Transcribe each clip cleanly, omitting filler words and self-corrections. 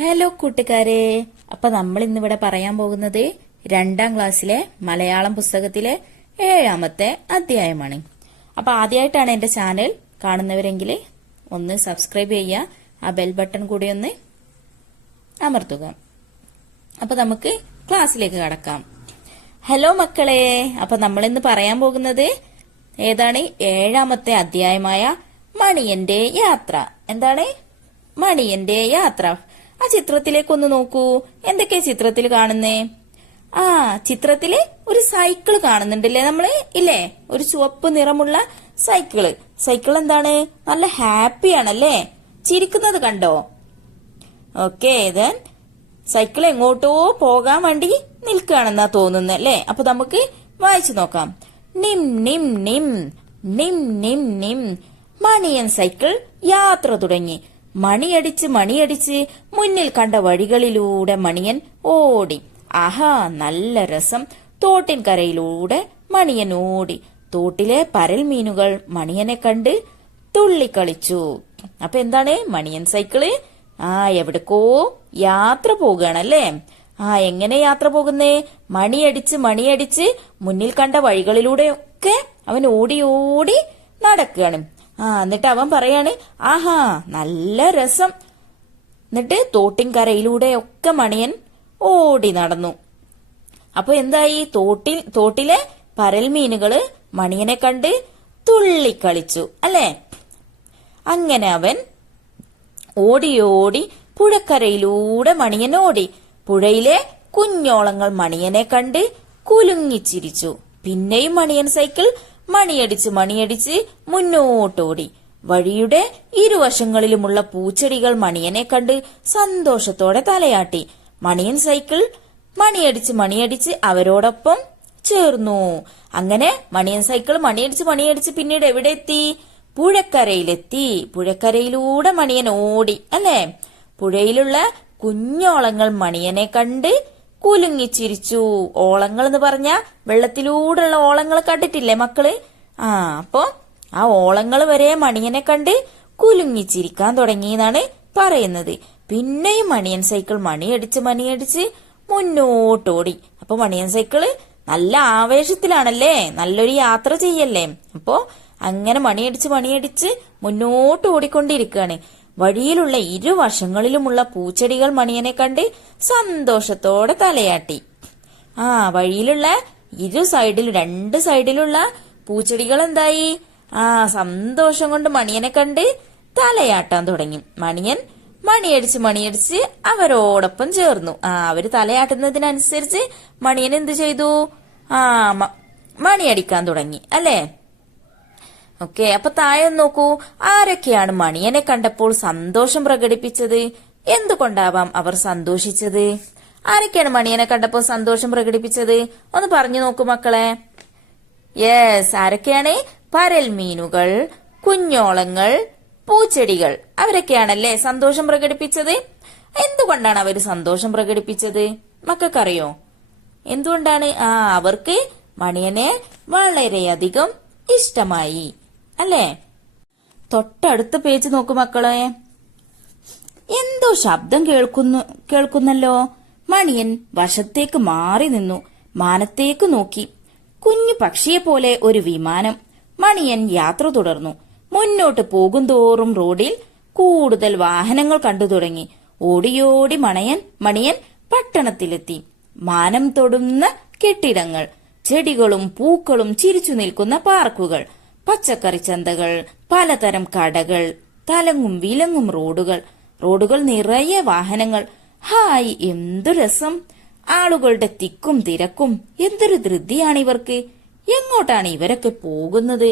Hello കൂട്ടുകാരെ, അപ്പൊ നമ്മൾ ഇന്നിവിടെ പറയാൻ പോകുന്നത് 2ാം ക്ലാസ്സിലെ മലയാളം പുസ്തകത്തിലെ 7ാമത്തെ അധ്യായമാണ്. അപ്പൊ ആദ്യമായിട്ടാണ് എന്റെ ചാനൽ കാണുന്നവരെങ്കിൽ ഒന്ന് സബ്സ്ക്രൈബ് ചെയ്യുക, ആ ബെൽ ബട്ടൺ കൂടി ഒന്ന് അമർത്തുക. അപ്പൊ നമുക്ക് ക്ലാസ്സിലേക്ക് കടക്കാം. ഹലോ മക്കളെ, അപ്പൊ നമ്മൾ ഇന്ന് പറയാൻ പോകുന്നത് ഏതാണ്? 7ാമത്തെ അധ്യായമായ മണിയന്റെ യാത്ര. എന്താണ് മണിയന്റെ യാത്ര? ആ ചിത്രത്തിലേക്കൊന്ന് നോക്കൂ. എന്തൊക്കെയാ ചിത്രത്തിൽ കാണുന്നേ? ചിത്രത്തില് ഒരു സൈക്കിൾ കാണുന്നുണ്ടല്ലേ നമ്മള്, ഇല്ലേ? ഒരു ചുവപ്പ് നിറമുള്ള സൈക്കിൾ എന്താണ്? നല്ല ഹാപ്പി ആണല്ലേ, ചിരിക്കുന്നത് കണ്ടോ? ഓക്കെ, ദെൻ സൈക്കിൾ എങ്ങോട്ടോ പോകാൻ വേണ്ടി നിൽക്കുകയാണെന്നാ തോന്നുന്നല്ലേ. അപ്പൊ നമുക്ക് വായിച്ചു നോക്കാം. നിം നിം നിം നിം നിം നിം മണിയൻ സൈക്കിൾ യാത്ര തുടങ്ങി. മണിയടിച്ച് മുന്നിൽ കണ്ട വഴികളിലൂടെ മണിയൻ ഓടി. ആഹാ, നല്ല രസം. തോട്ടിൻകരയിലൂടെ മണിയൻ ഓടി. തോട്ടിലെ പരൽ മീനുകൾ മണിയനെ കണ്ട് തുള്ളിക്കളിച്ചു. അപ്പൊ എന്താണ്? മണിയൻ സൈക്കിള് എവിടേക്കോ യാത്ര പോകുകയാണല്ലേ. എങ്ങനെ യാത്ര പോകുന്നേ? മണിയടിച്ച് മുന്നിൽ കണ്ട വഴികളിലൂടെയൊക്കെ അവൻ ഓടി നടക്കുകയാണ്. എന്നിട്ട് അവൻ പറയാണ്, ആഹാ നല്ല രസം. എന്നിട്ട് തോട്ടിൻകരയിലൂടെയൊക്കെ മണിയൻ ഓടി നടന്നു. അപ്പൊ എന്തായി? തോട്ടിലെ പരൽ മീനുകള് മണിയനെ കണ്ട് തുള്ളിക്കളിച്ചു അല്ലേ. അങ്ങനെ അവൻ ഓടി പുഴക്കരയിലൂടെ മണിയൻ ഓടി. പുഴയിലെ കുഞ്ഞോളങ്ങൾ മണിയനെ കണ്ട് കുലുങ്ങിച്ചിരിച്ചു. പിന്നെയും മണിയൻ സൈക്കിൾ മണിയടിച്ച് മുന്നോട്ടോടി. വഴിയുടെ ഇരുവശങ്ങളിലുമുള്ള പൂച്ചെടികൾ മണിയനെ കണ്ട് സന്തോഷത്തോടെ തലയാട്ടി. മണിയൻ സൈക്കിൾ മണിയടിച്ച് അവരോടൊപ്പം ചേർന്നു. അങ്ങനെ മണിയൻ സൈക്കിൾ മണിയടിച്ച് പിന്നീട് എവിടെ എത്തി? പുഴക്കരയിലെത്തി. പുഴക്കരയിലൂടെ മണിയൻ ഓടി അല്ലേ. പുഴയിലുള്ള കുഞ്ഞോളങ്ങൾ മണിയനെ കണ്ട് കുലുങ്ങിച്ചിരിച്ചു. ഓളങ്ങൾ എന്ന് പറഞ്ഞ വെള്ളത്തിലൂടെയുള്ള ഓളങ്ങൾ കണ്ടിട്ടില്ലേ മക്കള്? അപ്പൊ ആ ഓളങ്ങൾ വരെ മണിയനെ കണ്ട് കുലുങ്ങിച്ചിരിക്കാൻ തുടങ്ങിയെന്നാണ് പറയുന്നത്. പിന്നെയും മണിയൻ സൈക്കിൾ മണിയടിച്ച് മുന്നോട്ടോടി. അപ്പൊ മണിയൻ സൈക്കിള് നല്ല ആവേശത്തിലാണല്ലേ, നല്ലൊരു യാത്ര ചെയ്യല്ലേ. അപ്പൊ അങ്ങനെ മണിയടിച്ച് മുന്നോട്ട് ഓടിക്കൊണ്ടിരിക്കുകയാണ്. വഴിയിലുള്ള ഇരുവശങ്ങളിലുമുള്ള പൂച്ചെടികൾ മണിയനെ കണ്ട് സന്തോഷത്തോടെ തലയാട്ടി. വഴിയിലുള്ള രണ്ട് സൈഡിലുള്ള പൂച്ചെടികൾ എന്തായി? സന്തോഷം കൊണ്ട് മണിയനെ കണ്ട് തലയാട്ടാൻ തുടങ്ങി. മണിയൻ മണിയടിച്ച് അവരോടൊപ്പം ചേർന്നു. അവര് തലയാട്ടുന്നതിനനുസരിച്ച് മണിയൻ എന്ത് ചെയ്തു? മണിയടിക്കാൻ തുടങ്ങി അല്ലേ. ഓക്കെ, അപ്പൊ താഴെ നോക്കൂ. ആരൊക്കെയാണ് മണിയനെ കണ്ടപ്പോൾ സന്തോഷം പ്രകടിപ്പിച്ചത്? എന്തുകൊണ്ടാവാം അവർ സന്തോഷിച്ചത്? ആരൊക്കെയാണ് മണിയനെ കണ്ടപ്പോൾ സന്തോഷം പ്രകടിപ്പിച്ചത്? ഒന്ന് പറഞ്ഞു നോക്കൂ മക്കളെ. യെസ്, ആരൊക്കെയാണ്? പരൽ മീനുകൾ, കുഞ്ഞോളങ്ങൾ, പൂച്ചെടികൾ, അവരൊക്കെയാണല്ലേ സന്തോഷം പ്രകടിപ്പിച്ചത്. എന്തുകൊണ്ടാണ് അവര് സന്തോഷം പ്രകടിപ്പിച്ചത്? മക്കൾക്കറിയോ എന്തുകൊണ്ടാണ്? അവർക്ക് മണിയനെ വളരെയധികം ഇഷ്ടമായി അല്ലേ. തൊട്ടടുത്ത പേജ് നോക്കൂ മക്കളെ. എന്തോ ശബ്ദം കേൾക്കുന്നല്ലോ. മണിയൻ വശത്തേക്ക് മാറി നിന്നു. മാനത്തേക്ക് നോക്കി. കുഞ്ഞു പക്ഷിയെ പോലെ ഒരു വിമാനം. മണിയൻ യാത്ര തുടർന്നു. മുന്നോട്ട് പോകുന്തോറും റോഡിൽ കൂടുതൽ വാഹനങ്ങൾ കണ്ടു തുടങ്ങി. ഓടിയോടി മണിയൻ പട്ടണത്തിലെത്തി. മാനം തൊടുന്ന കെട്ടിടങ്ങൾ, ചെടികളും പൂക്കളും ചിരിച്ചു നിൽക്കുന്ന പാർക്കുകൾ, പച്ചക്കറി ചന്തകൾ, പലതരം കടകൾ, തലങ്ങും വിലങ്ങും റോഡുകൾ നിറയെ വാഹനങ്ങൾ. ഹായ്, എന്തു രസം! ആളുകളുടെ തിക്കും തിരക്കും. എന്തൊരു ധൃതിയാണിവർക്ക്! എങ്ങോട്ടാണ് ഇവരൊക്കെ പോകുന്നത്?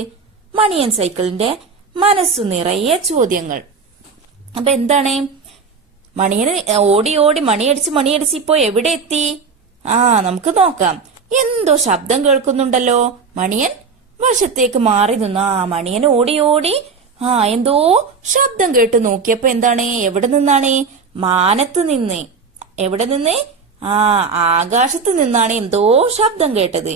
മണിയൻ സൈക്കിളിന്റെ മനസ്സു നിറയെ ചോദ്യങ്ങൾ. അപ്പൊ എന്താണ്? മണിയന് ഓടി മണിയടിച്ച് ഇപ്പോ എവിടെ എത്തി? നമുക്ക് നോക്കാം. എന്തോ ശബ്ദം കേൾക്കുന്നുണ്ടല്ലോ. മണിയൻ വശത്തേക്ക് മാറി നിന്നു. മണിയൻ ഓടി എന്തോ ശബ്ദം കേട്ട് നോക്കിയപ്പോ എന്താണ്? എവിടെ നിന്നാണ്? മാനത്ത് നിന്ന്. എവിടെ നിന്ന്? ആകാശത്ത് നിന്നാണ് എന്തോ ശബ്ദം കേട്ടത്.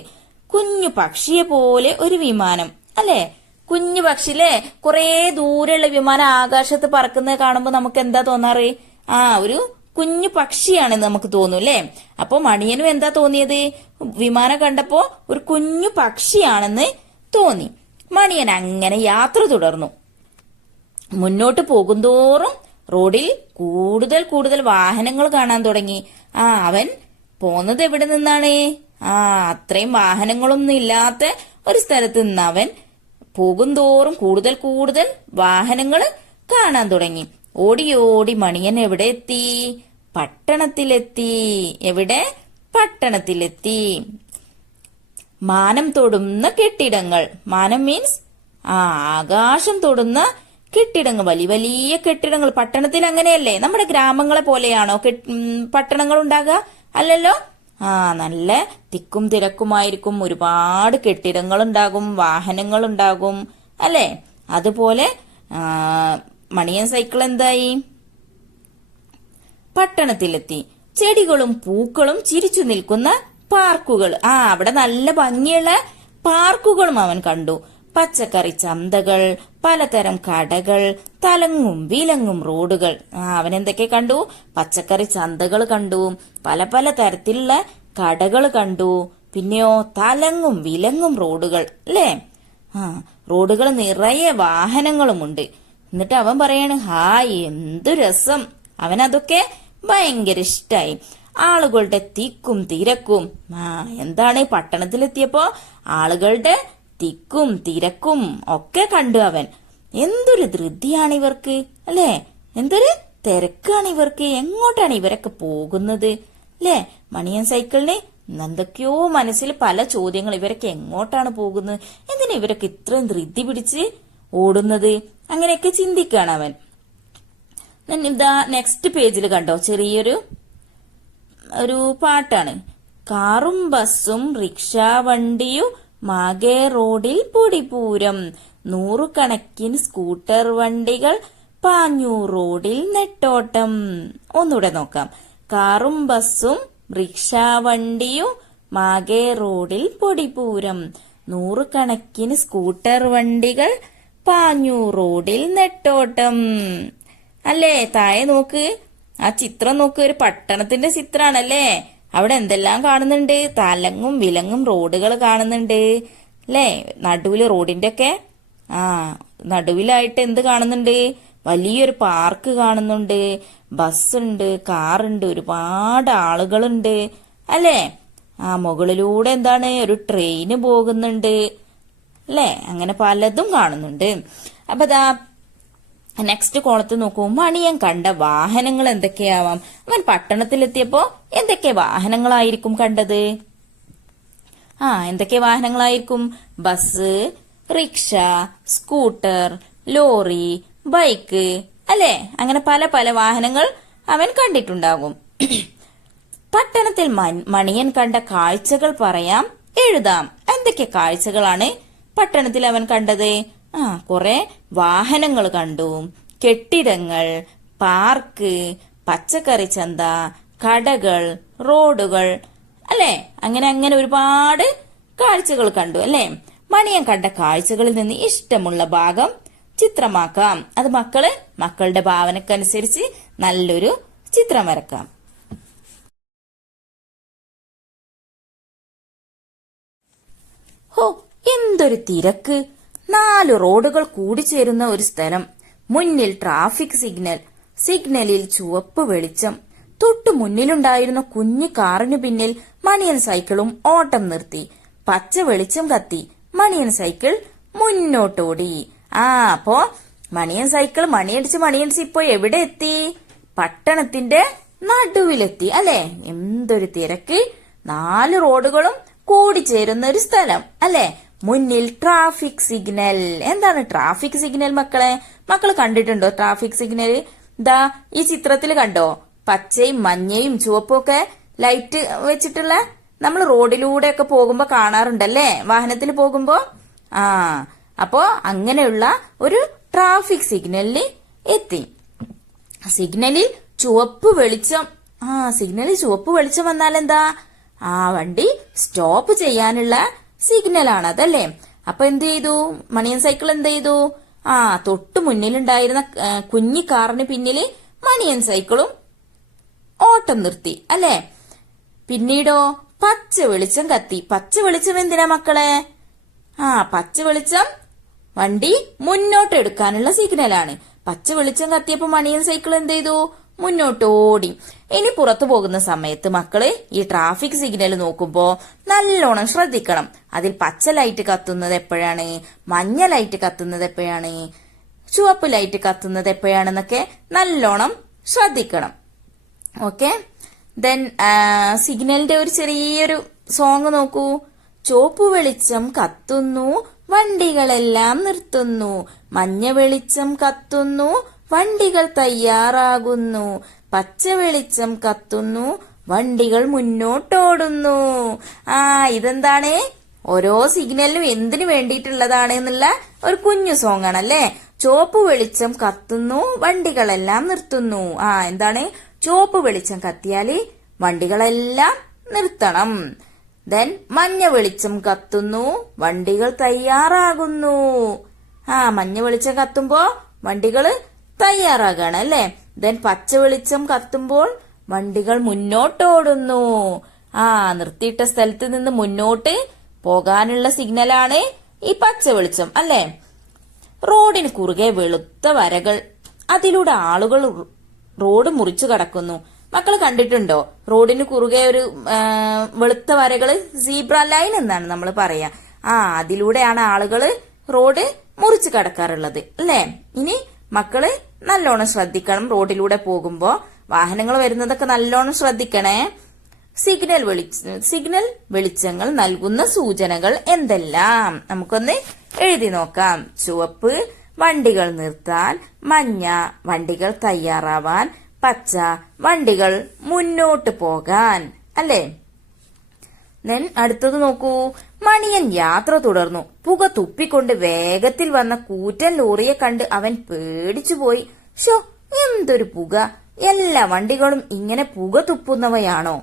കുഞ്ഞു പക്ഷിയെ പോലെ ഒരു വിമാനം അല്ലേ. കുഞ്ഞു പക്ഷിയില്ലേ, കുറേ ദൂരെയുള്ള വിമാനം ആകാശത്ത് പറക്കുന്നത് കാണുമ്പോ നമുക്ക് എന്താ തോന്നാറ്? ഒരു കുഞ്ഞു പക്ഷിയാണെന്ന് നമുക്ക് തോന്നും അല്ലെ. അപ്പൊ മണിയനും എന്താ തോന്നിയത്? വിമാനം കണ്ടപ്പോ ഒരു കുഞ്ഞു പക്ഷിയാണെന്ന് തോന്നി. മണിയൻ അങ്ങനെ യാത്ര തുടർന്നു. മുന്നോട്ട് പോകുന്തോറും റോഡിൽ കൂടുതൽ കൂടുതൽ വാഹനങ്ങൾ കാണാൻ തുടങ്ങി. അവൻ പോന്നത് എവിടെ നിന്നാണ്? അത്രയും വാഹനങ്ങളൊന്നും ഇല്ലാത്ത ഒരു സ്ഥലത്ത് നിന്ന് അവൻ പോകുന്തോറും കൂടുതൽ കൂടുതൽ വാഹനങ്ങൾ കാണാൻ തുടങ്ങി. ഓടി ഓടി മണിയൻ എവിടെ എത്തി? പട്ടണത്തിലെത്തി. എവിടെ? പട്ടണത്തിലെത്തി. മാനം തൊടുന്ന കെട്ടിടങ്ങൾ. മാനം മീൻസ് ആകാശം തൊടുന്ന കെട്ടിടങ്ങൾ, വലിയ വലിയ കെട്ടിടങ്ങൾ. പട്ടണത്തിൽ അങ്ങനെയല്ലേ? നമ്മുടെ ഗ്രാമങ്ങളെ പോലെയാണോ പട്ടണങ്ങൾ ഉണ്ടാകുക? അല്ലല്ലോ. നല്ല തിക്കും തിരക്കുമായിരിക്കും. ഒരുപാട് കെട്ടിടങ്ങൾ ഉണ്ടാകും, വാഹനങ്ങൾ ഉണ്ടാകും അല്ലെ. അതുപോലെ മണിയൻ സൈക്കിൾ എന്തായി? പട്ടണത്തിലെത്തി. ചെടികളും പൂക്കളും ചിരിച്ചു നിൽക്കുന്ന പാർക്കുകൾ. അവിടെ നല്ല ഭംഗിയുള്ള പാർക്കുകളും അവൻ കണ്ടു. പച്ചക്കറി ചന്തകൾ, പലതരം കടകൾ, തലങ്ങും വിലങ്ങും റോഡുകൾ. അവൻ എന്തൊക്കെ കണ്ടു? പച്ചക്കറി ചന്തകൾ കണ്ടു, പല പല തരത്തിലുള്ള കടകൾ കണ്ടു, പിന്നെയോ തലങ്ങും വിലങ്ങും റോഡുകൾ അല്ലേ. റോഡുകൾ നിറയെ വാഹനങ്ങളുമുണ്ട്. എന്നിട്ട് അവൻ പറയാണ്, ഹായ് എന്തു രസം. അവനതൊക്കെ ഭയങ്കര ഇഷ്ടായി. ആളുകളുടെ തിക്കും തിരക്കും. എന്താണ്? പട്ടണത്തിലെത്തിയപ്പോ ആളുകളുടെ തിക്കും തിരക്കും ഒക്കെ കണ്ടു അവൻ. എന്തൊരു ധൃതിയാണ് ഇവർക്ക് അല്ലെ, എന്തൊരു തിരക്കാണ് ഇവർക്ക്. എങ്ങോട്ടാണ് ഇവരൊക്കെ പോകുന്നത് അല്ലെ? മണിയൻ സൈക്കിളിന് എന്തൊക്കെയോ മനസ്സിൽ പല ചോദ്യങ്ങൾ. ഇവരൊക്കെ എങ്ങോട്ടാണ് പോകുന്നത്? എന്തിനാ ഇവരൊക്കെ ഇത്രയും ധൃതി പിടിച്ച് ഓടുന്നത്? അങ്ങനെയൊക്കെ ചിന്തിക്കാണ് അവൻ. ഇതാ നെക്സ്റ്റ് പേജിൽ കണ്ടോ, ചെറിയൊരു പാട്ടാണ്. കാറും ബസ്സും റിക്ഷാ വണ്ടിയും മാകെ റോഡിൽ പൊടിപൂരം, നൂറുകണക്കിന് സ്കൂട്ടർ വണ്ടികൾ പാഞ്ഞു റോഡിൽ നെട്ടോട്ടം. ഒന്നുകൂടെ നോക്കാം. കാറും ബസ്സും റിക്ഷാ വണ്ടിയും മാകെ റോഡിൽ പൊടിപൂരം, നൂറുകണക്കിന് സ്കൂട്ടർ വണ്ടികൾ പാഞ്ഞു റോഡിൽ നെട്ടോട്ടം. അല്ലേ? താഴെ നോക്ക്, ആ ചിത്രം നോക്ക്. ഒരു പട്ടണത്തിന്റെ ചിത്രാണല്ലേ. അവിടെ എന്തെല്ലാം കാണുന്നുണ്ട്? തലങ്ങും വിലങ്ങും റോഡുകൾ കാണുന്നുണ്ട് അല്ലേ. നടുവില് റോഡിന്റെ ഒക്കെ നടുവിലായിട്ട് എന്ത് കാണുന്നുണ്ട്? വലിയൊരു പാർക്ക് കാണുന്നുണ്ട്. ബസ്സുണ്ട്, കാറുണ്ട്, ഒരുപാട് ആളുകളുണ്ട് അല്ലേ. മുകളിലൂടെ എന്താണ്? ഒരു ട്രെയിന് പോകുന്നുണ്ട് അല്ലേ. അങ്ങനെ പലതും കാണുന്നുണ്ട്. അപ്പൊ ദാ നെക്സ്റ്റ് കോളത്ത് നോക്കൂ. മണിയൻ കണ്ട വാഹനങ്ങൾ എന്തൊക്കെയാവാം? അവൻ പട്ടണത്തിലെത്തിയപ്പോ എന്തൊക്കെ വാഹനങ്ങളായിരിക്കും കണ്ടത്? എന്തൊക്കെ വാഹനങ്ങളായിരിക്കും? Bus, rickshaw, scooter, lorry, bike അല്ലെ. അങ്ങനെ പല പല വാഹനങ്ങൾ അവൻ കണ്ടിട്ടുണ്ടാകും. പട്ടണത്തിൽ മണിയൻ കണ്ട കാഴ്ചകൾ പറയാം, എഴുതാം. എന്തൊക്കെ കാഴ്ചകളാണ് പട്ടണത്തിൽ അവൻ കണ്ടത്? കുറെ വാഹനങ്ങൾ കണ്ടു, കെട്ടിടങ്ങൾ, പാർക്ക്, പച്ചക്കറി ചന്ത, കടകൾ, റോഡുകൾ അല്ലെ. അങ്ങനെ അങ്ങനെ ഒരുപാട് കാഴ്ചകൾ കണ്ടു അല്ലെ. മണിയൻ കണ്ട കാഴ്ചകളിൽ നിന്ന് ഇഷ്ടമുള്ള ഭാഗം ചിത്രമാക്കാം. അത് മക്കളുടെ ഭാവനക്കനുസരിച്ച് നല്ലൊരു ചിത്രം വരക്കാം. എന്തൊരു തിരക്ക്! 4 റോഡുകൾ കൂടിച്ചേരുന്ന ഒരു സ്ഥലം. മുന്നിൽ ട്രാഫിക് സിഗ്നൽ. സിഗ്നലിൽ ചുവപ്പ് വെളിച്ചം. തൊട്ടു മുന്നിലുണ്ടായിരുന്ന കുഞ്ഞു കാറിനു പിന്നിൽ മണിയൻ സൈക്കിളും ഓട്ടം നിർത്തി. പച്ച വെളിച്ചം കത്തി. മണിയൻ സൈക്കിൾ മുന്നോട്ടോടി. അപ്പോ മണിയൻ സൈക്കിൾ മണിയടിച്ച് ഇപ്പോ എവിടെ എത്തി? പട്ടണത്തിന്റെ നടുവിലെത്തി അല്ലെ. എന്തൊരു തിരക്ക്! 4 റോഡുകളും കൂടിച്ചേരുന്ന ഒരു സ്ഥലം അല്ലെ. മുന്നിൽ ട്രാഫിക് സിഗ്നൽ. എന്താണ് ട്രാഫിക് സിഗ്നൽ മക്കള് കണ്ടിട്ടുണ്ടോ? ട്രാഫിക് സിഗ്നൽ ദാ ഈ ചിത്രത്തിൽ കണ്ടോ? പച്ചയും മഞ്ഞയും ചുവപ്പും ഒക്കെ ലൈറ്റ് വെച്ചിട്ടുള്ള നമ്മൾ റോഡിലൂടെ ഒക്കെ പോകുമ്പോ കാണാറുണ്ടല്ലേ, വാഹനത്തിൽ പോകുമ്പോ. അപ്പോ അങ്ങനെയുള്ള ഒരു ട്രാഫിക് സിഗ്നലിൽ എത്തി. സിഗ്നലിൽ ചുവപ്പ് വെളിച്ചം. സിഗ്നലിൽ ചുവപ്പ് വെളിച്ചം വന്നാൽ എന്താ? വണ്ടി സ്റ്റോപ്പ് ചെയ്യാനുള്ള സിഗ്നലാണ് അതല്ലേ. അപ്പൊ എന്ത് ചെയ്തു മണിയൻ സൈക്കിൾ? എന്ത് ചെയ്തു? തൊട്ടു മുന്നിലുണ്ടായിരുന്ന കുഞ്ഞി കാറിന് പിന്നില് മണിയൻ സൈക്കിളും ഓട്ടം നിർത്തി അല്ലേ? പിന്നീടോ പച്ച വെളിച്ചം കത്തി. പച്ച വെളിച്ചം എന്തിനാ മക്കളെ? പച്ച വെളിച്ചം വണ്ടി മുന്നോട്ട് എടുക്കാനുള്ള സിഗ്നലാണ്. പച്ച വെളിച്ചം കത്തിയപ്പോ മണിയൻ സൈക്കിൾ എന്ത് ചെയ്തു? മുന്നോട്ട് ഓടി. ഇനി പുറത്തു പോകുന്ന സമയത്ത് മക്കള് ഈ ട്രാഫിക് സിഗ്നൽ നോക്കുമ്പോ നല്ലോണം ശ്രദ്ധിക്കണം. അതിൽ പച്ച ലൈറ്റ് കത്തുന്നത് എപ്പോഴാണ്, മഞ്ഞ ലൈറ്റ് കത്തുന്നത് എപ്പോഴാണ്, ചുവപ്പ് ലൈറ്റ് കത്തുന്നത് എപ്പോഴാണെന്നൊക്കെ നല്ലോണം ശ്രദ്ധിക്കണം. ഓക്കെ, ദെൻ സിഗ്നലിന്റെ ഒരു ചെറിയൊരു സോങ് നോക്കൂ. ചുവപ്പ് വെളിച്ചം കത്തുന്നു, വണ്ടികളെല്ലാം നിർത്തുന്നു. മഞ്ഞ വെളിച്ചം കത്തുന്നു, വണ്ടികൾ തയ്യാറാകുന്നു. പച്ച വെളിച്ചം കത്തുന്നു, വണ്ടികൾ മുന്നോട്ടോടുന്നു. ഇതെന്താണ്? ഓരോ സിഗ്നലിനും എന്തിനു വേണ്ടിയിട്ടുള്ളതാണ് എന്നുള്ള ഒരു കുഞ്ഞു സോങ് ആണല്ലേ. ചുവപ്പ് വെളിച്ചം കത്തുന്നു, വണ്ടികളെല്ലാം നിർത്തുന്നു. എന്താണ്? ചുവപ്പ് വെളിച്ചം കത്തിയാല് വണ്ടികളെല്ലാം നിർത്തണം. ദെൻ മഞ്ഞ വെളിച്ചം കത്തുന്നു, വണ്ടികൾ തയ്യാറാകുന്നു. മഞ്ഞ വെളിച്ചം കത്തുമ്പോ വണ്ടികള് തയ്യാറാകാണ് അല്ലെ. ദെൻ പച്ച വെളിച്ചം കത്തുമ്പോൾ വണ്ടികൾ മുന്നോട്ടോടുന്നു. നിർത്തിയിട്ട സ്ഥലത്ത് നിന്ന് മുന്നോട്ട് പോകാനുള്ള സിഗ്നലാണ് ഈ പച്ച വെളിച്ചം അല്ലെ. റോഡിന് കുറുകെ വെളുത്ത വരകൾ. അതിലൂടെ ആളുകൾ റോഡ് മുറിച്ചു കടക്കുന്നു. മക്കൾ കണ്ടിട്ടുണ്ടോ? റോഡിന് കുറുകെ ഒരു വെളുത്ത വരകള്, സീബ്ര ലൈൻ എന്നാണ് നമ്മൾ പറയാ. അതിലൂടെയാണ് ആളുകള് റോഡ് മുറിച്ചു കടക്കാറുള്ളത് അല്ലെ. ഇനി മക്കള് നല്ലോണം ശ്രദ്ധിക്കണം. റോഡിലൂടെ പോകുമ്പോ വാഹനങ്ങൾ വരുന്നതൊക്കെ നല്ലോണം ശ്രദ്ധിക്കണേ. സിഗ്നൽ വെളിച്ചങ്ങൾ നൽകുന്ന സൂചനകൾ എന്തെല്ലാം? നമുക്കൊന്ന് എഴുതി നോക്കാം. ചുവപ്പ് വണ്ടികൾ നിർത്താൻ, മഞ്ഞ വണ്ടികൾ തയ്യാറാവാൻ, പച്ച വണ്ടികൾ മുന്നോട്ട് പോകാൻ അല്ലേ. അടുത്തത് നോക്കൂ. മണിയൻ യാത്ര തുടർന്നു. പുക തുപ്പിക്കൊണ്ട് വേഗത്തിൽ വന്ന കൂറ്റൻ ലോറിയെ കണ്ട് അവൻ പേടിച്ചുപോയി. ഷോ, എന്തൊരു പുക! എല്ലാ വണ്ടികളും ഇങ്ങനെ പുക തുപ്പുന്നവയാണോ?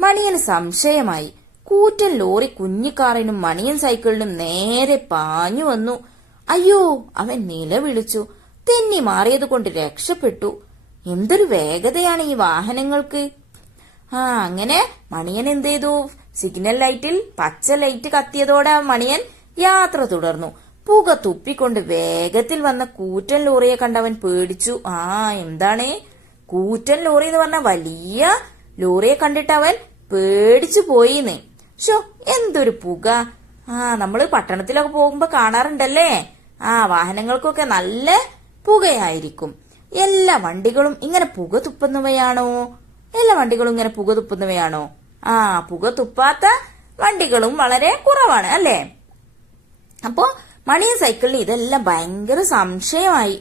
മണിയന് സംശയമായി. കൂറ്റൻ ലോറി കുഞ്ഞിക്കാറിനും മണിയൻ സൈക്കിളിനും നേരെ പാഞ്ഞു വന്നു. അയ്യോ, അവൻ നിലവിളിച്ചു. തെന്നി മാറിയത് കൊണ്ട് രക്ഷപ്പെട്ടു. എന്തൊരു വേഗതയാണ് ഈ വാഹനങ്ങൾക്ക്! അങ്ങനെ മണിയൻ എന്ത് ചെയ്തു? സിഗ്നൽ ലൈറ്റിൽ പച്ച ലൈറ്റ് കത്തിയതോടെ മണിയൻ യാത്ര തുടർന്നു. പുക തുപ്പിക്കൊണ്ട് വേഗത്തിൽ വന്ന കൂറ്റൻ ലോറിയെ കണ്ടവൻ പേടിച്ചു. എന്താണ്? കൂറ്റൻ ലോറി എന്ന് പറഞ്ഞ വലിയ ലോറിയെ കണ്ടിട്ട് അവൻ പേടിച്ചു പോയിന്ന്. ഷോ, എന്തൊരു പുക! നമ്മള് പട്ടണത്തിലൊക്കെ പോകുമ്പോ കാണാറുണ്ടല്ലേ. വാഹനങ്ങൾക്കൊക്കെ നല്ല പുകയായിരിക്കും. എല്ലാ വണ്ടികളും ഇങ്ങനെ പുക തുപ്പുന്നവയാണോ? പുക തുപ്പാത്ത വണ്ടികളും വളരെ കുറവാണ് അല്ലേ. അപ്പോ മണിയൻ സൈക്കിളിന് ഇതെല്ലാം ഭയങ്കര സംശയമായി.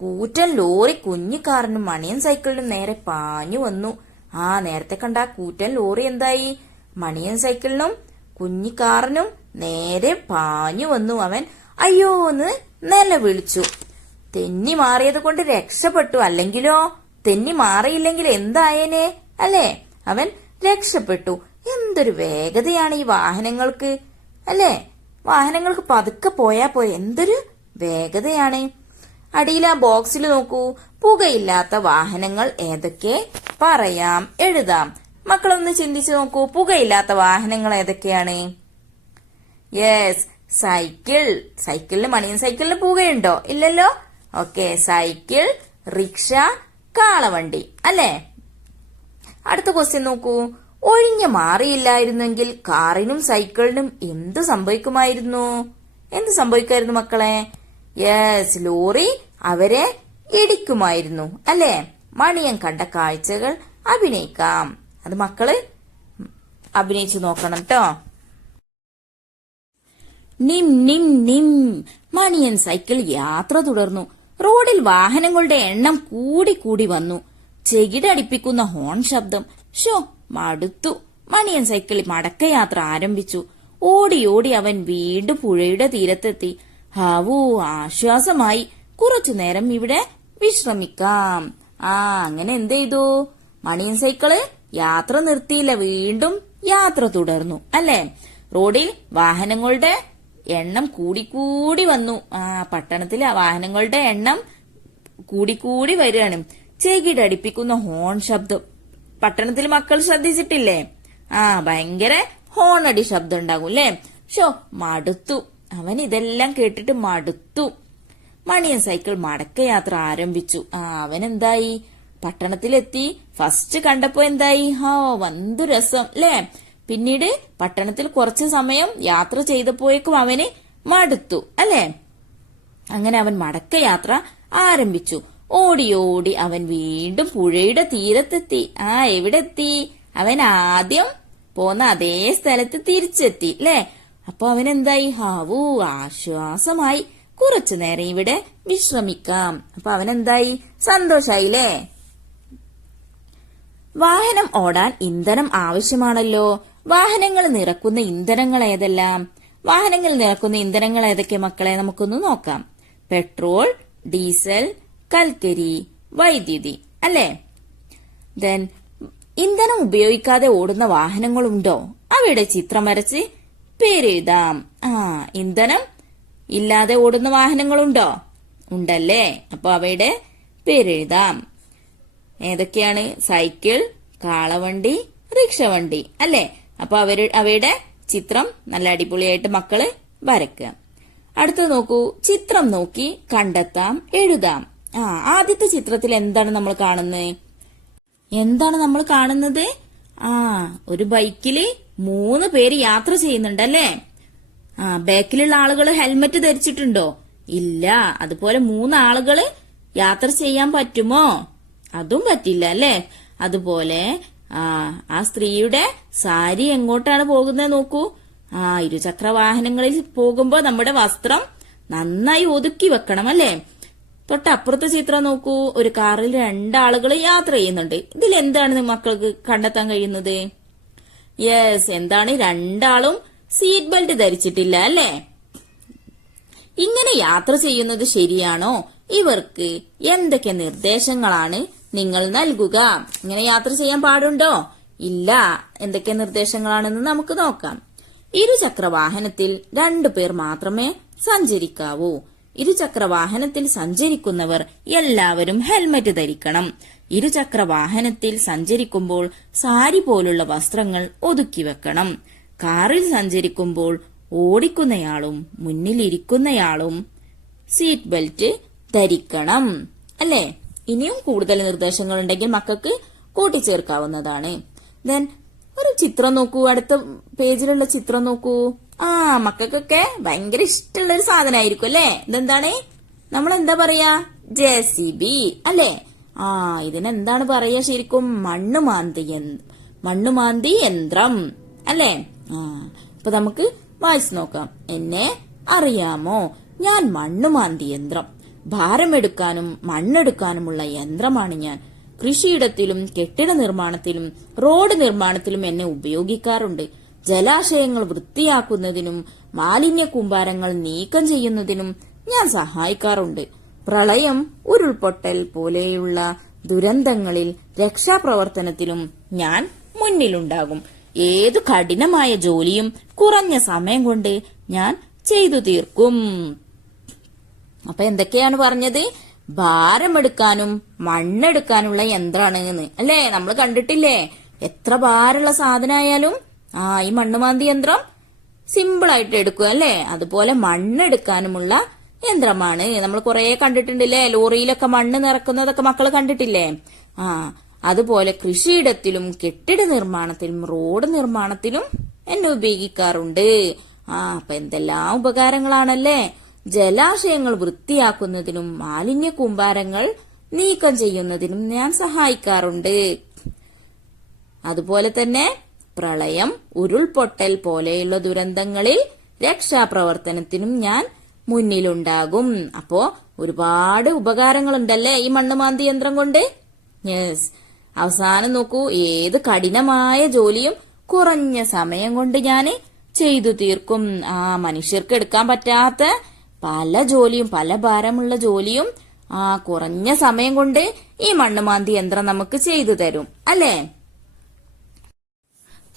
കൂറ്റൻ ലോറി കുഞ്ഞിക്കാറിനും മണിയൻ സൈക്കിളിനും നേരെ പാഞ്ഞു വന്നു. നേരത്തെ കണ്ട കൂറ്റൻ ലോറി എന്തായി? മണിയൻ സൈക്കിളിനും കുഞ്ഞിക്കാറിനും നേരെ പാഞ്ഞു വന്നു. അവൻ അയ്യോ എന്ന് നിലവിളിച്ചു. തെന്നി മാറിയത് കൊണ്ട് രക്ഷപ്പെട്ടു. അല്ലെങ്കിലോ തെന്നി മാറിയില്ലെങ്കിൽ എന്തായേനെ അല്ലേ. അവൻ രക്ഷപ്പെട്ടു. എന്തൊരു വേഗതയാണ് ഈ വാഹനങ്ങൾക്ക് അല്ലേ. വാഹനങ്ങൾക്ക് പതുക്കെ പോയാ പോയി. എന്തൊരു വേഗതയാണ്. അടിയിൽ ആ ബോക്സിൽ നോക്കൂ. പുകയില്ലാത്ത വാഹനങ്ങൾ ഏതൊക്കെ? പറയാം, എഴുതാം. മക്കളൊന്ന് ചിന്തിച്ചു നോക്കൂ. പുകയില്ലാത്ത വാഹനങ്ങൾ ഏതൊക്കെയാണ്? യെസ്, സൈക്കിളിന് മണിയൻ സൈക്കിളിന് പുകയുണ്ടോ? ഇല്ലല്ലോ. ഓക്കെ, സൈക്കിൾ, റിക്ഷ, കാളവണ്ടി അല്ലേ. അടുത്ത ക്വസ്റ്റ്യൻ നോക്കൂ. ഒഴിഞ്ഞു മാറിയില്ലായിരുന്നെങ്കിൽ കാറിനും സൈക്കിളിനും എന്ത് സംഭവിക്കുമായിരുന്നു മക്കളെ? യെസ്, ലോറി അവരെ ഇടിക്കുമായിരുന്നു അല്ലേ. മണിയൻ കണ്ട കാഴ്ചകൾ അഭിനയിക്കാം. അത് മക്കള് അഭിനയിച്ചു നോക്കണം കേട്ടോ. നിം നിം നിം. മണിയൻ സൈക്കിൾ യാത്ര തുടർന്നു. റോഡിൽ വാഹനങ്ങളുടെ എണ്ണം കൂടി വന്നു. ചെകിടടിപ്പിക്കുന്ന ഹോൺ ശബ്ദം. ഷോ, മടുത്തു. മണിയൻ സൈക്കിൾ മടക്കയാത്ര ആരംഭിച്ചു. ഓടി അവൻ വീണ്ടും പുഴയുടെ തീരത്തെത്തി. ഹാവൂ, ആശ്വാസമായി. കുറച്ചുനേരം ഇവിടെ വിശ്രമിക്കാം. അങ്ങനെ എന്ത് ചെയ്തു? മണിയൻ സൈക്കിള് യാത്ര നിർത്തിയില്ല, വീണ്ടും യാത്ര തുടർന്നു അല്ലേ. റോഡിൽ വാഹനങ്ങളുടെ എണ്ണം കൂടി വന്നു. പട്ടണത്തിലെ വാഹനങ്ങളുടെ എണ്ണം കൂടി വരികയാണ്. ചെകിടടിപ്പിക്കുന്ന ഹോൺ ശബ്ദം. പട്ടണത്തിൽ മക്കൾ ശ്രദ്ധിച്ചിട്ടില്ലേ? ഭയങ്കര ഹോണടി ശബ്ദം ഉണ്ടാകും അല്ലേ? മടുത്തു. അവൻ ഇതെല്ലാം കേട്ടിട്ട് മടുത്തു. മണിയൻ സൈക്കിൾ മടക്കയാത്ര ആരംഭിച്ചു. അവനെന്തായി? പട്ടണത്തിലെത്തി. ഫസ്റ്റ് കണ്ടപ്പോ എന്തായി? വന്തു രസം അല്ലേ? പിന്നീട് പട്ടണത്തിൽ കുറച്ചു സമയം യാത്ര ചെയ്തപ്പോഴേക്കും അവന് മടുത്തു അല്ലേ? അങ്ങനെ അവൻ മടക്കയാത്ര ആരംഭിച്ചു. ഓടി ഓടി അവൻ വീണ്ടും പുഴയുടെ തീരത്തെത്തി. എവിടെ എത്തി? അവൻ ആദ്യം പോന്ന അതേ സ്ഥലത്ത് തിരിച്ചെത്തി അല്ലേ? അപ്പൊ അവൻ എന്തായി? ആശ്വാസമായി. കുറച്ചു നേരം ഇവിടെ വിശ്രമിക്കാം. അപ്പൊ അവനെന്തായി? സന്തോഷായില്ലേ? വാഹനം ഓടാൻ ഇന്ധനം ആവശ്യമാണല്ലോ. വാഹനങ്ങൾ നിറക്കുന്ന ഇന്ധനങ്ങൾ ഏതെല്ലാം? വാഹനങ്ങൾ നിറക്കുന്ന ഇന്ധനങ്ങൾ ഏതൊക്കെ മക്കളെ? നമുക്കൊന്ന് നോക്കാം. പെട്രോൾ, ഡീസൽ, കൽക്കരി, വൈദ്യുതി അല്ലേ? ഇന്ധനം ഉപയോഗിക്കാതെ ഓടുന്ന വാഹനങ്ങളുണ്ടോ? അവയുടെ ചിത്രം വരച്ച് പേരെഴുതാം. ഇന്ധനം ഇല്ലാതെ ഓടുന്ന വാഹനങ്ങളുണ്ടോ? ഉണ്ടല്ലേ? അപ്പൊ അവയുടെ പേരെഴുതാം. ഏതൊക്കെയാണ്? സൈക്കിൾ, കാളവണ്ടി, റിക്ഷവണ്ടി അല്ലേ? അപ്പൊ അവയുടെ ചിത്രം നല്ല അടിപൊളിയായിട്ട് മക്കള് വരയ്ക്കുക. അടുത്ത് നോക്കൂ. ചിത്രം നോക്കി കണ്ടെത്താം, എഴുതാം. ആദ്യത്തെ ചിത്രത്തിൽ എന്താണ് നമ്മൾ കാണുന്നത്? ഒരു ബൈക്കില് 3 പേര് യാത്ര ചെയ്യുന്നുണ്ടല്ലേ? ബാക്കിലുള്ള ആളുകൾ ഹെൽമറ്റ് ധരിച്ചിട്ടുണ്ടോ? ഇല്ല. അതുപോലെ 3 ആളുകള് യാത്ര ചെയ്യാൻ പറ്റുമോ? അതും പറ്റില്ല അല്ലേ? അതുപോലെ ആ സ്ത്രീയുടെ സാരി എങ്ങോട്ടാണ് പോകുന്നത് നോക്കൂ. ഇരുചക്ര വാഹനങ്ങളിൽ പോകുമ്പോ നമ്മുടെ വസ്ത്രം നന്നായി ഒതുക്കി വെക്കണം അല്ലേ? തൊട്ടപ്പുറത്തെ ചിത്രം നോക്കൂ. ഒരു കാറിൽ 2 ആളുകൾ യാത്ര ചെയ്യുന്നുണ്ട്. ഇതിൽ എന്താണ് മക്കൾക്ക് കണ്ടെത്താൻ കഴിയുന്നത്? എന്താണ്? 2 ആളും സീറ്റ് ബെൽറ്റ് ധരിച്ചിട്ടില്ല അല്ലേ? ഇങ്ങനെ യാത്ര ചെയ്യുന്നത് ശരിയാണോ? ഇവർക്ക് എന്തൊക്കെ നിർദ്ദേശങ്ങളാണ് നിങ്ങൾ നൽകുക? ഇങ്ങനെ യാത്ര ചെയ്യാൻ പാടുണ്ടോ? ഇല്ല. എന്തൊക്കെ നിർദ്ദേശങ്ങളാണെന്ന് നമുക്ക് നോക്കാം. ഇരുചക്ര വാഹനത്തിൽ 2 പേർ മാത്രമേ സഞ്ചരിക്കാവൂ. ഇരുചക്ര വാഹനത്തിൽ സഞ്ചരിക്കുന്നവർ എല്ലാവരും ഹെൽമറ്റ് ധരിക്കണം. ഇരുചക്ര വാഹനത്തിൽ സഞ്ചരിക്കുമ്പോൾ സാരി പോലുള്ള വസ്ത്രങ്ങൾ ഒതുക്കി വെക്കണം. കാറിൽ സഞ്ചരിക്കുമ്പോൾ ഓടിക്കുന്നയാളും മുന്നിലിരിക്കുന്നയാളും സീറ്റ് ബെൽറ്റ് ധരിക്കണം അല്ലേ? ഇനിയും കൂടുതൽ നിർദ്ദേശങ്ങൾ ഉണ്ടെങ്കിൽ മക്കൾക്ക് കൂട്ടിച്ചേർക്കാവുന്നതാണ്. ഒരു ചിത്രം നോക്കൂ. അടുത്ത പേജിലുള്ള ചിത്രം നോക്കൂ. മക്കൾക്കൊക്കെ ഭയങ്കര ഇഷ്ടമുള്ള ഒരു സാധനമായിരിക്കും അല്ലേ? ഇതെന്താണ്? നമ്മളെന്താ പറയാ? JCB അല്ലേ? ഇതിനെന്താണ് പറയാ ശരിക്കും? മണ്ണുമാന്തി യന്ത്രം അല്ലേ? അപ്പൊ നമുക്ക് വായിച്ചു നോക്കാം. എന്നെ അറിയാമോ? ഞാൻ മണ്ണുമാന്തി യന്ത്രം. ഭാരമെടുക്കാനും മണ്ണെടുക്കാനുമുള്ള യന്ത്രമാണ് ഞാൻ. കൃഷിയിടത്തിലും കെട്ടിട നിർമ്മാണത്തിലും റോഡ് നിർമ്മാണത്തിലും എന്നെ ഉപയോഗിക്കാറുണ്ട്. ജലാശയങ്ങൾ വൃത്തിയാക്കുന്നതിനും മാലിന്യ കൂമ്പാരങ്ങൾ നീക്കം ചെയ്യുന്നതിനും ഞാൻ സഹായിക്കാറുണ്ട്. പ്രളയം, ഉരുൾപൊട്ടൽ പോലെയുള്ള ദുരന്തങ്ങളിൽ രക്ഷാപ്രവർത്തനത്തിലും ഞാൻ മുന്നിലുണ്ടാകും. ഏതു കഠിനമായ ജോലിയും കുറഞ്ഞ സമയം കൊണ്ട് ഞാൻ ചെയ്തു തീർക്കും. അപ്പൊ എന്തൊക്കെയാണ് പറഞ്ഞത്? ഭാരമെടുക്കാനും മണ്ണെടുക്കാനുള്ള യന്ത്രമാണ് അല്ലേ? നമ്മൾ കണ്ടിട്ടില്ലേ? എത്ര ഭാരമുള്ള സാധനമായാലും ഈ മണ്ണുമാന്തി യന്ത്രം സിമ്പിളായിട്ട് എടുക്കുക അല്ലേ? അതുപോലെ മണ്ണെടുക്കാനുമുള്ള യന്ത്രമാണ്. നമ്മൾ കുറെ കണ്ടിട്ടുണ്ടല്ലേ? ലോറിയിലൊക്കെ മണ്ണ് നിറക്കുന്നതൊക്കെ മക്കള് കണ്ടിട്ടില്ലേ? അതുപോലെ കൃഷിയിടത്തിലും കെട്ടിട നിർമ്മാണത്തിലും റോഡ് നിർമ്മാണത്തിലും എന്നെ ഉപയോഗിക്കാറുണ്ട്. അപ്പൊ എന്തെല്ലാം ഉപകാരങ്ങളാണല്ലേ? ജലാശയങ്ങൾ വൃത്തിയാക്കുന്നതിനും മാലിന്യ കൂമ്പാരങ്ങൾ നീക്കം ചെയ്യുന്നതിനും ഞാൻ സഹായിക്കാറുണ്ട്. അതുപോലെ തന്നെ പ്രളയം, ഉരുൾപൊട്ടൽ പോലെയുള്ള ദുരന്തങ്ങളിൽ രക്ഷാപ്രവർത്തനത്തിനും ഞാൻ മുന്നിലുണ്ടാകും. അപ്പോ ഒരുപാട് ഉപകാരങ്ങളുണ്ടല്ലേ ഈ മണ്ണുമാന്തി യന്ത്രം കൊണ്ട്? അവസാനം നോക്കൂ. ഏത് കഠിനമായ ജോലിയും കുറഞ്ഞ സമയം കൊണ്ട് ഞാൻ ചെയ്തു തീർക്കും. മനുഷ്യർക്ക് എടുക്കാൻ പറ്റാത്ത പല ജോലിയും, പല ഭാരമുള്ള ജോലിയും കുറഞ്ഞ സമയം കൊണ്ട് ഈ മണ്ണുമാന്തി യന്ത്രം നമുക്ക് ചെയ്തു തരും അല്ലേ?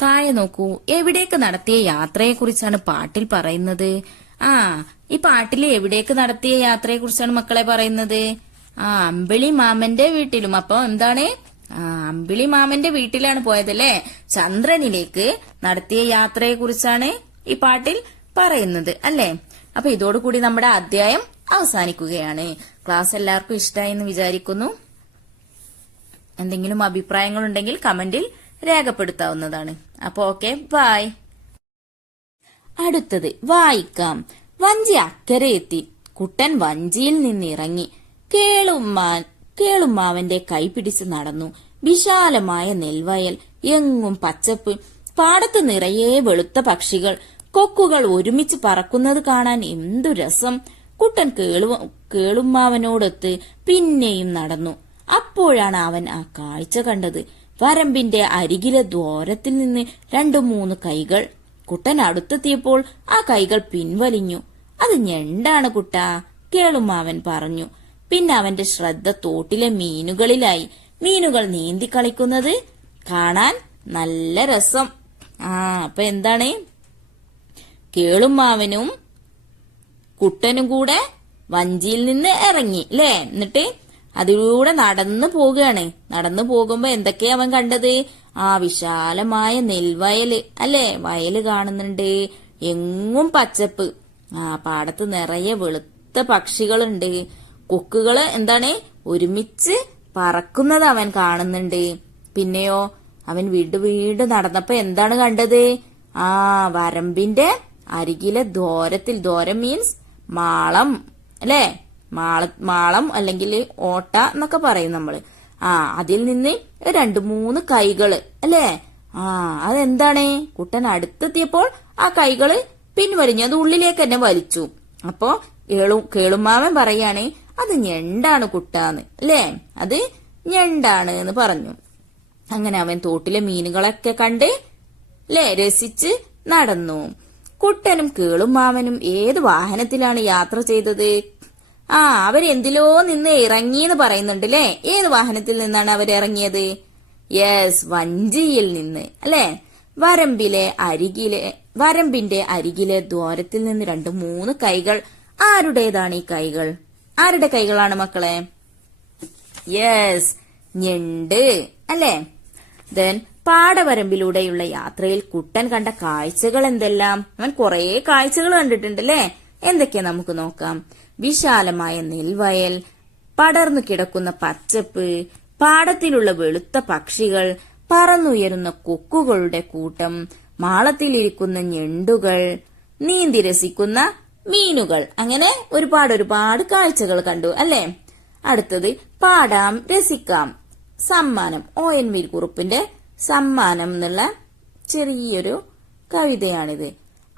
താഴെ നോക്കൂ. എവിടേക്ക് നടത്തിയ യാത്രയെ കുറിച്ചാണ് പാട്ടിൽ പറയുന്നത്. ഈ പാട്ടില് എവിടേക്ക് നടത്തിയ യാത്രയെ കുറിച്ചാണ് മക്കളെ പറയുന്നത്? അമ്പിളി മാമന്റെ വീട്ടിലും. അപ്പൊ എന്താണ്? അമ്പിളി മാമന്റെ വീട്ടിലാണ് പോയതല്ലേ. ചന്ദ്രനിലേക്ക് നടത്തിയ യാത്രയെ കുറിച്ചാണ് ഈ പാട്ടിൽ പറയുന്നത് അല്ലേ. അപ്പൊ ഇതോടുകൂടി നമ്മുടെ അധ്യായം അവസാനിക്കുകയാണ്. ക്ലാസ് എല്ലാവർക്കും ഇഷ്ടമായി എന്ന് വിചാരിക്കുന്നു. എന്തെങ്കിലും അഭിപ്രായങ്ങളുണ്ടെങ്കിൽ കമന്റിൽ രേഖപ്പെടുത്താവുന്നതാണ്. അപ്പൊ ഓക്കെ, ബൈ. അടുത്തത് വായിക്കാം. വഞ്ചി അക്കരെ എത്തി. കുട്ടൻ വഞ്ചിയിൽ നിന്നിറങ്ങി. കേളുമ്മാവന്റെ കൈ പിടിച്ച് നടന്നു. വിശാലമായ നെൽവയൽ, എങ്ങും പച്ചപ്പ്, പാടത്ത് നിറയെ വെളുത്ത പക്ഷികൾ, കൊക്കുകൾ ഒരുമിച്ച് പറക്കുന്നത് കാണാൻ എന്തു രസം. കുട്ടൻ കേളുമ്മാവനോടൊത്ത് പിന്നെയും നടന്നു. അപ്പോഴാണ് അവൻ ആ കാഴ്ച കണ്ടത്. വരമ്പിന്റെ അരികിലെ ദ്വാരത്തിൽ നിന്ന് 2-3 കൈകൾ. കുട്ടൻ അടുത്തെത്തിയപ്പോൾ ആ കൈകൾ പിൻവലിഞ്ഞു. അത് ഞണ്ടാണ് കുട്ടാ, കേളുമ്മാവൻ പറഞ്ഞു. പിന്നെ അവന്റെ ശ്രദ്ധ തോട്ടിലെ മീനുകളിലായി. മീനുകൾ നീന്തി കളിക്കുന്നത് കാണാൻ നല്ല രസം. അപ്പൊ എന്താണ്, കേളുമ്മാവനും കുട്ടനും കൂടെ വഞ്ചിയിൽ നിന്ന് ഇറങ്ങി അല്ലേ. എന്നിട്ട് അതിലൂടെ നടന്നു പോവുകയാണ്. നടന്നു പോകുമ്പോ എന്തൊക്കെയാ അവൻ കണ്ടത്? വിശാലമായ നെൽവയല് അല്ലേ. വയല് കാണുന്നുണ്ട്, എങ്ങും പച്ചപ്പ്, പാടത്ത് നിറയെ വെളുത്ത പക്ഷികളുണ്ട്, കൊക്കുകള് എന്താണ് ഒരുമിച്ച് പറക്കുന്നത് അവൻ കാണുന്നുണ്ട്. പിന്നെയോ അവൻ വീണ്ടും നടന്നപ്പോ എന്താണ് കണ്ടത്? വരമ്പിന്റെ അരികിലെ ദ്വാരത്തിൽ, ദ്വാരം മീൻസ് മാളം അല്ലേ, മാളം അല്ലെങ്കിൽ ഓട്ട എന്നൊക്കെ പറയും നമ്മള്. അതിൽ നിന്ന് 2-3 കൈകള് അല്ലേ. അതെന്താണ്? കുട്ടൻ അടുത്തെത്തിയപ്പോൾ ആ കൈകള് പിൻവലിഞ്ഞു, അത് ഉള്ളിലേക്ക് തന്നെ വലിച്ചു. അപ്പോ കേളുമ്മാവൻ പറയാണ്, അത് ഞണ്ടാണ് കുട്ടാന്ന് അല്ലേ, അത് ഞണ്ടാണ് എന്ന് പറഞ്ഞു. അങ്ങനെ അവൻ തോട്ടിലെ മീനുകളൊക്കെ കണ്ട് അല്ലേ രസിച്ച് നടന്നു. കുട്ടനും കേളുമ്മാവനും ഏത് വാഹനത്തിലാണ് യാത്ര ചെയ്തത്? അവരെന്തിലോ നിന്ന് ഇറങ്ങിയെന്ന് പറയുന്നുണ്ട് അല്ലേ. ഏത് വാഹനത്തിൽ നിന്നാണ് അവരിറങ്ങിയത്? യെസ്, വഞ്ചിയിൽ നിന്ന് അല്ലേ. വരമ്പിന്റെ അരികിലെ ദ്വാരത്തിൽ നിന്ന് 2-3 കൈകൾ. ആരുടേതാണ് ഈ കൈകൾ? ആരുടെ കൈകളാണ് മക്കളെ? യെസ്, ഞണ്ട് അല്ലേ. ദെൻ പാടവരമ്പിലൂടെയുള്ള യാത്രയിൽ കുട്ടൻ കണ്ട കാഴ്ചകൾ എന്തെല്ലാം? അവൻ കുറെ കാഴ്ചകൾ കണ്ടിട്ടുണ്ട് അല്ലേ. എന്തൊക്കെയാ നമുക്ക് നോക്കാം. വിശാലമായ നെൽവയൽ, പടർന്നു കിടക്കുന്ന പച്ചപ്പ്, പാടത്തിലുള്ള വെളുത്ത പക്ഷികൾ, പറന്നുയരുന്ന കൊക്കുകളുടെ കൂട്ടം, മാളത്തിലിരിക്കുന്ന ഞണ്ടുകൾ, നീന്തി രസിക്കുന്ന മീനുകൾ. അങ്ങനെ ഒരുപാട് കാഴ്ചകൾ കണ്ടു അല്ലേ. അടുത്തത് പാടാം രസിക്കാം. സമ്മാനം, ONV കുറുപ്പിന്റെ സമ്മാനം എന്നുള്ള ചെറിയൊരു കവിതയാണിത്.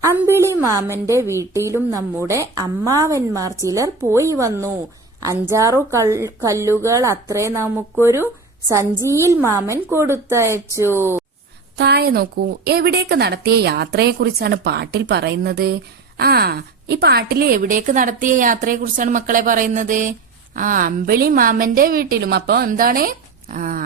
അമ്പിളി മാമന്റെ വീട്ടിലും നമ്മുടെ അമ്മാവന്മാർ ചിലർ പോയി വന്നു. 5-6 കല്ലുകൾ അത്രേ നമുക്കൊരു സഞ്ചിയിൽ മാമൻ കൊടുത്തയച്ചു. താഴെ നോക്കൂ, എവിടേക്ക് നടത്തിയ യാത്രയെ കുറിച്ചാണ് പാട്ടിൽ പറയുന്നത്. ഈ പാട്ടിൽ എവിടേക്ക് നടത്തിയ യാത്രയെ കുറിച്ചാണ് മക്കളെ പറയുന്നത്? അമ്പിളി മാമന്റെ വീട്ടിലും. അപ്പൊ എന്താണ്?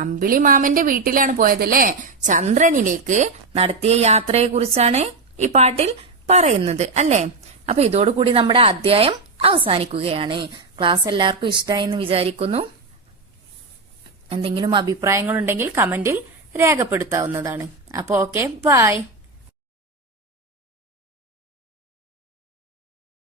അമ്പിളി മാമന്റെ വീട്ടിലാണ് പോയതല്ലേ. ചന്ദ്രനിലേക്ക് നടത്തിയ യാത്രയെ കുറിച്ചാണ് ഈ പാട്ടിൽ പറയുന്നത് അല്ലേ. അപ്പൊ ഇതോടുകൂടി നമ്മുടെ അധ്യായം അവസാനിക്കുകയാണ്. ക്ലാസ് എല്ലാവർക്കും ഇഷ്ടമായി എന്ന് വിചാരിക്കുന്നു. എന്തെങ്കിലും അഭിപ്രായങ്ങളുണ്ടെങ്കിൽ കമന്റിൽ രേഖപ്പെടുത്താവുന്നതാണ്. അപ്പൊ ഓക്കെ, ബൈ.